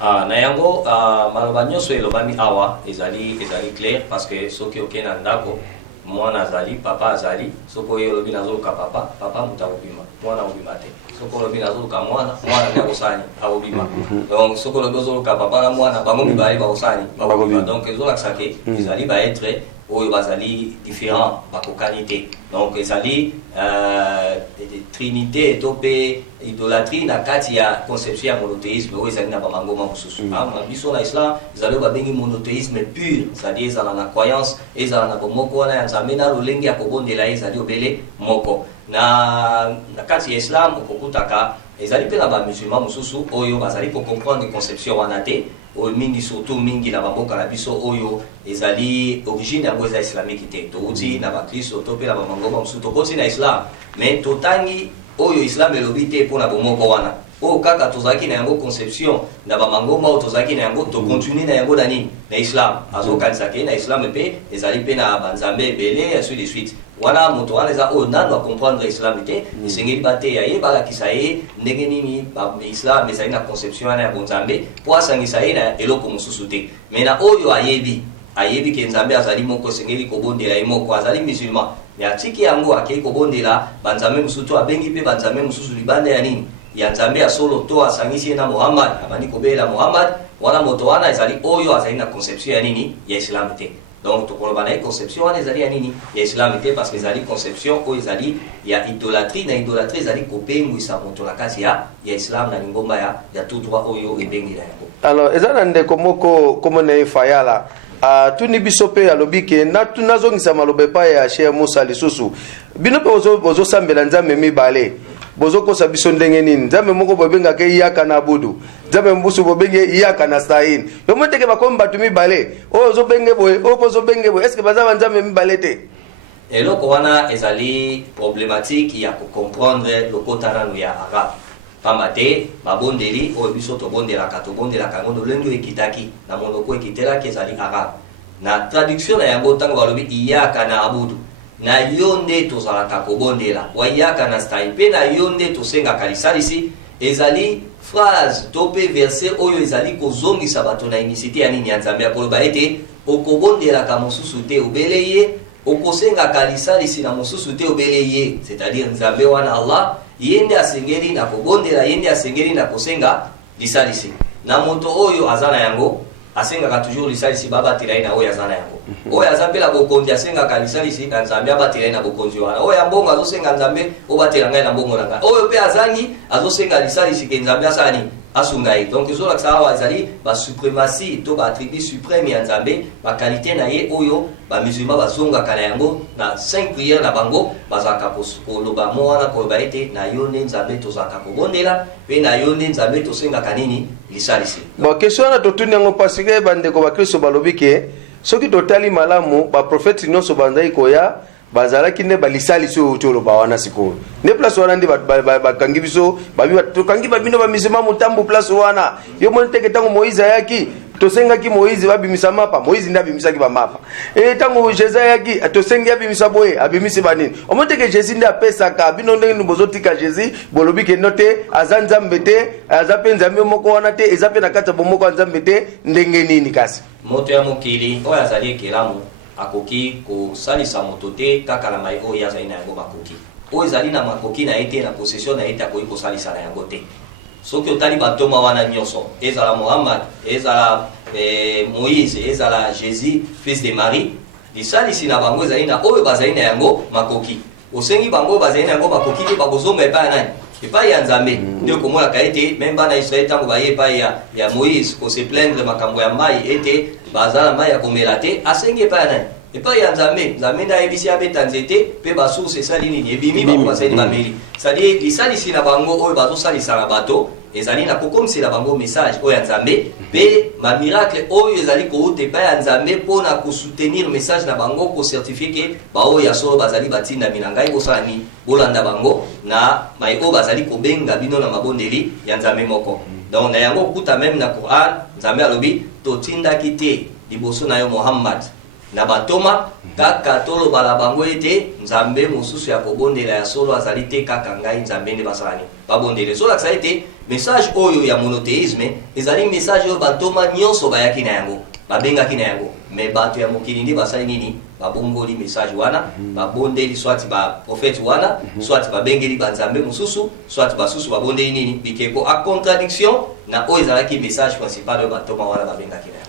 na yango maloba nyonso elobami awa ezali clair parce que soki okena ndako mwana azali papa azali soko oyo olobi nazoluka papa muta obima mwana obima te soko olobi nazoluka mwana nde akosani aobima donc soko olobi ozoluka papa na mwana bango mibale baosani baobima donc ezolakisa ke ezali baetre oyo bazali différent bakokani te donc ezali trinité to mpe idolâtrie na kati ya conception ya monothéisme oyo ezali na bamangoma mosusu biso na islam ezali oyo babengi monothéisme pur c'est-à-dire ezala na croyance ezala na bomoko wana ya nzambe na lolenge ya kobondela ye ezali obele moko na kati ya islam okokutaka ezali mpe na bamusulman mosusu oyo bazali kocomprendre conception wana te oyo mingi surtout mingi na bamboka na biso oyo ezali origine yango eza islamique te touti na bakristo to mpe na bamangoma mosusu tokoti na islam mais totangi oyo islam elobi te mpo na bomoko wana oyo kaka tozalaki na yango conception na bamangoma oyo tozalaki na yango tocontinue na yango na nini na islam azokanisa ke na islam mpe ezali mpe na banzambe ebele ainsi de suite wana moto wana eza oyo nano acomprendre islam te esengeli bateya ye balakisa ye ndenge nini islam ezali na conception wana ya bonzambe mpo asangisa ye na eloko mosusu te mais na oyo ayebi ke nzambe azali moko esengeli kobondela ye moko azali musulman mais atiki yango akei kobondela banzambe mosusu to abengi mpe banzambe mosusu libanda ya nini ya nzambe ya solo to asangisi ye na Muhammad abandi kobelela Muhammad wana moto wana ezali oyo azali na conception ya nini ya islam te donc tokoloba na ye conception wana ezali ya nini ya islam te parce que ezali conception oyo ezali ya idolâtrie na idolâtrie ezali kopengwisa moto na kati ya islam na lingomba ya tout droit oyo ebengela yango. Alors eza na ndeko moko komona ye Fayala tuni biso pe alobi ke nazongisa maloba epai ya Cheikh Musa lisusu bino mpe bozosambela nzambe mibale bozokosa biso ndenge nini nzambe moko bobengaka iyaka na budu nzambe mbusu bobenge iyaka na sahin yo moteke bakomi bato mibale oyo ozobenge boye oyo ozobenge boye eske baza banzambe mibale te eloko wana ezali problématique ya kocomprendre lokota nanu ya arabe pamba te babondeli oyo biso tobondelaka yango lolenge oyo ekitaki na monoko ekitelaki ezali arabe na traduction na yango ntango balobi iyaka na abudu na yo nde tozalaka kobondela wayaka na stai mpe na yo nde tosengaka lisalisi ezali phrase to mpe verset oyo ezali kozongisa bato na unicité ya nini ya nzambe ya koloba ete okobondelaka mosusu te obele ye okosengaka lisalisi na mosusu te obele ye c'est-à-dire nzambe wana Allah ye nde asengeli na kobondela ye nde asengeli na kosenga lisalisi na moto oyo aza na yango asengaka toujours lisalisi babatela ye na oyo aza na yango oyo aza mpe na bokonzi asengaka lisalisi na nzambe abatela ye na bokonzi wana oyo ya mbongo azosenga nzambe obatela ngai na mbongo na ngai oyo mpe azangi azosenga lisalisi ke nzambe asani asunga ye donc ezolakisa awa ezali basuprematie to baattribut suprême ya nzambe bakalite na ye oyo bamusulman bazongaka na yango na 5 priere na bango bazalaka koloba mo wana koloba ete na yo nde nzambe tozalaka kobondela mpe na yo nde nzambe tosengaka nini lisalisi. Bon question wana totuni yango parce que bandeko bakristo balobi ke soki totali malamu baprofete nyonso banzali koya bazalaki nde balisalisi oyo toloba wana sikoyo nde place wana nde bakangi biso tokangi babino bamisema motambo place wana yo moni teke ntango Moïse ayaki tosengaki Moïse babimisa mapa Moïse nde abimisaki bamapa ntango Jésus ayaki tosengi abimisa boye abimisi banini omoni teke Jésus nde apesaka bino ndenge bozotika Jésus bolobi keno te aza nzambe te aza mpe nzambe moko wana te eza mpe na kati ya bomoko ya nzambe te ndenge nini kasi moto ya mokili oyo azali ekelamu akoki kosalisa moto te kaka na mai oyo azali na yango makoki oyo ezali na makoki na ye te na possession na ye te akoki kosalisa na yango te soki otali batoma wana nyonso ezala Muhammad ezala Moïse ezala Jésus fils de Marie lisalisi na bango ezali na oyo bazali na yango makoki osengi bango bazali na yango makoki te bakozonga epai ya nani epai ya nzambe nde okomonaka ete meme bana Israele ntango baye epai ya Moïse kose plaindre makambo ya mai ete bazala mai ya komela te asengi epai ya nani epai ya nzambe nde ayebisi abeta nzete mpe basource esali nini ebimi bango basali bameli c'est-à-dire lisalisi na bango oyo bazosalisa na bato ezali na kokomisela bango message oyo ya nzambe mpe bamiracle oyo ezali kouta epai ya nzambe mpona kosoutenir message na bango kocertifie ke baoyo ya solo bazali batindami na ngai bosala nini bolanda bango na mai oyo bazali kobenga bino na mabondeli ya nzambe moko donc na yango okuta meme na Quran nzambe alobi totindaki te liboso na yo Muhammad na batoma kaka tolo bala bango ete nzambe mosusu ya kobondela ya solo azali te kaka ngai nzambe nde basalani babondele so lakisa ete message oyo ya monothéisme ezali message oyo batoma nyonso bayaki na yango babengaki na yango mais bato ya mokili nde basali nini babongoli message wana babondeli soit ba prophète wana soit babengeli banzambe mosusu soit basusu babondeli nini bikeko a contradiction na oyo ezalaki message principal oyo batoma wana babengaki na yango.